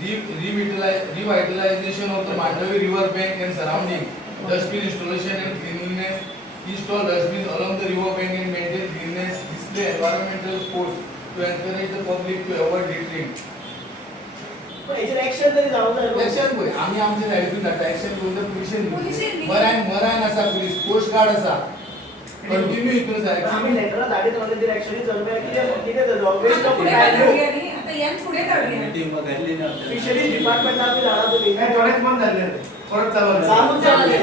revitalization of the Mandavi river bank and surrounding, dustbin installation and cleanliness, install dustbins along the river bank and maintain cleanliness, display environmental codes to encourage the public to avoid littering. Action तरी जाऊ दे. Action पळय आम्ही आमच्या सायडीतून धाडटा action घेऊन तर पोलिशेन मरान आसा police coast guard आसा कंटिन्यू इथून आसा आम्ही लेटर धाडीत म्हणजे ती ऍक्शनची जणमे किती वेस्ट ऑफ टाइम आता यान पुढे काढूया मीटिंग घडली ना फिशरीज डिपार्टमेंट आम्ही जाणा तुम्ही काय थोडेच बंद झाले परत चालू सांगून चालले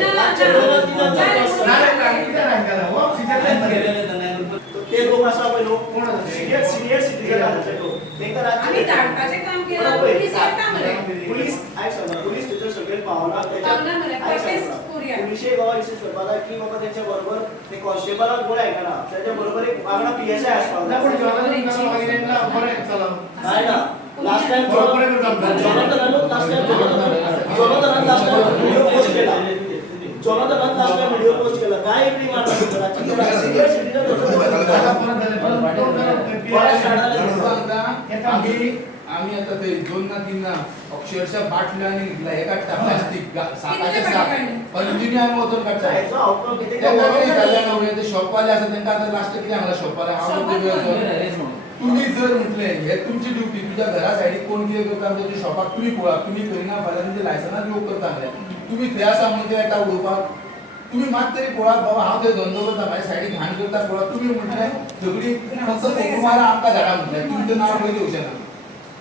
ते लोक असा पहिलो कोण सिनियर सिटीजन आहे तो तेंका आम्ही धाडपाचे काम केलं पोलीस येता मरे पुलिस आय सांगा पुलिस स्टेशन सगळे पावला पावला मरे प्रोटेस्ट करूया पुलिशे गावा रिसर्च करपाला की बाबा त्यांच्या बरोबर ते कॉन्स्टेबलाक बोला ऐकना त्याच्या बरोबर एक वागणा पीएसआय असतो ना पण जॉनसन वगैरे ना बरे चला नाही ना last time Johnson last time video post केला Johnson last time video post केला काय एवढी मारला सिनियर सिटीजन आम्ही आता ते 2 ना 3 ना अक्षरशः बाटल्या आणि एका प्लास्टिक 7-8 कंटिन्यू आम्ही ओतून काढता याचा आउटकम किती झाल्या नव्हे ते शॉपवाले असतात त्यांना आता लास्ट किती आम्हाला शॉपवाले तुम्ही जर म्हटले हे तुमची ड्युटी तुझ्या घरा साइडीक कोण कितें करता म्हणजे शॉपाक तुम्ही पळा तुम्ही करिना फाल्यां म्हणजे लायसन्स लोक करता तुम्ही थंय आसा म्हणून ते येता उडोवपाक तुम्ही मात तरी पळात बाबा हांव थंय धंदो करता म्हाज्या सायडीक घाण करता पळा तुम्ही म्हटले सगळी फक्त फोटो मारा आमकां धाडा म्हटले तुमचें नांव पळय दिवचें ना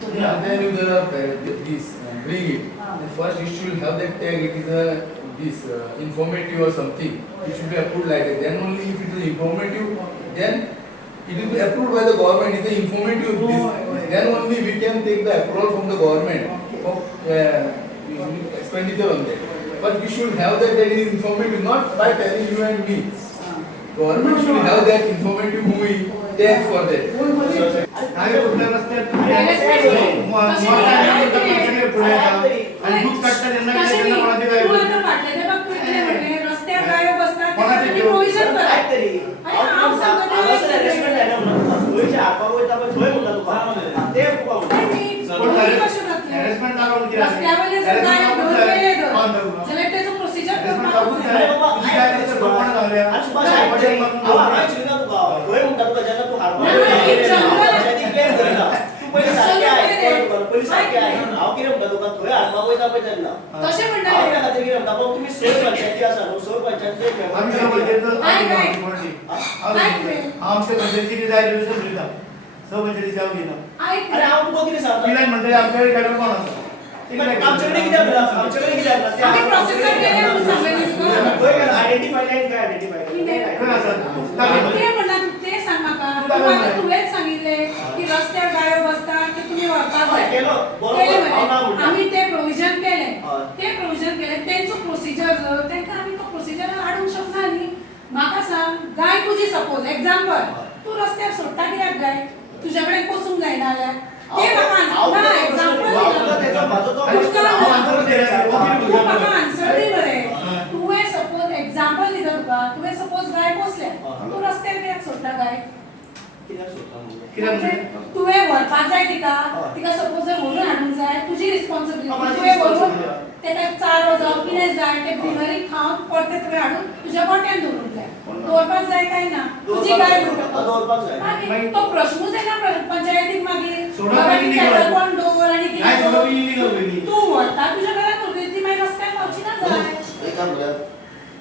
then you this bring it first you should have that tag it is a this informative or something it should be approved like that then only if it is informative then it will be approved by the government it is informative this then only we can take the approval from the government for expenditure on that but we should have that it is informative not by telling you and me government should have that informative movie tag for that काय कुठल्या रस्त्यात पुढे आणि दूध काढतात त्यांना कोणाचे काय रस्त्यावर गाय बसतात त्यासाठी प्रोव्हिजन करा तरी हॅरेसमेंट आहे ना होयच्या आपावयता पण होय म्हणला तू ते हॅरेसमेंट लागून रस्त्यावर जर गाय ढोर गेले तर जाल्यार त्याचं प्रोसिजर करपाक होय म्हणता तुका जेन्ना तू हाडपाक पोलीस सारखे आहे हांव कितें म्हणटा तुका थंय हाडपाक वयता पळय तेन्ना तशें म्हणटा हांव त्या खातीर कितें म्हणटा पळय तुमी स पंचायती आसा न्हू स पंचायती आमच्या पंचायतीची जाय रेल्वे दिता स पंचायती जाऊ दिना अरे हांव तुका कितें सांगता तिला म्हणटले आमच्याकडे काय कोण आसा आमच्याकडे कितें आसा आमच्याकडे कितें आसा आम्ही प्रोसेसर केले म्हणून सांगले थंय आयडेंटिफाय लायन काय आयडेंटिफाय ते म्हणा ते सांग म्हाका तुम्हाला तुवेच सांगितले की रस्त्यावर गायो बसतात ते तुम्ही व्हरपाक जाय आम्ही ते प्रोव्हिजन केले तेंचो प्रोसिजर जर तेंका आम्ही तो प्रोसिजर हाडूंक शकना न्ही म्हाका सांग गाय तुजी सपोज एक्झाम्पल तू रस्त्यार सोडटा कित्याक गाय तुझ्या कडेन पोसूंक जायना जाल्यार ते म्हाका एक्झाम्पल म्हाका आन्सर दी बरे तुवें सपोज एक्झाम्पल दिता तुका तुवें सपोज गाय पोसल्या तू रस्त्यार कित्याक सोडटा गाय तुवें व्हरपाक जाय तिका सपोज जर व्हरून हाडूंक जाय तुजी रिस्पॉन्सिबिलिटी तुवें व्हरून तेका चारो जावं कितें जाय ते ग्रीनरी खावन परते तुवें हाडून तुज्या गोट्यान दवरूंक जाय दवरपाक जाय काय ना तुजी गाय दवरपाक जाय तो प्रश्नूच येना पंचायतीक मागीर कोण दवर आनी कितें तूं व्हरता तुज्या घरात ती मागीर रस्त्यार पावची ना जाय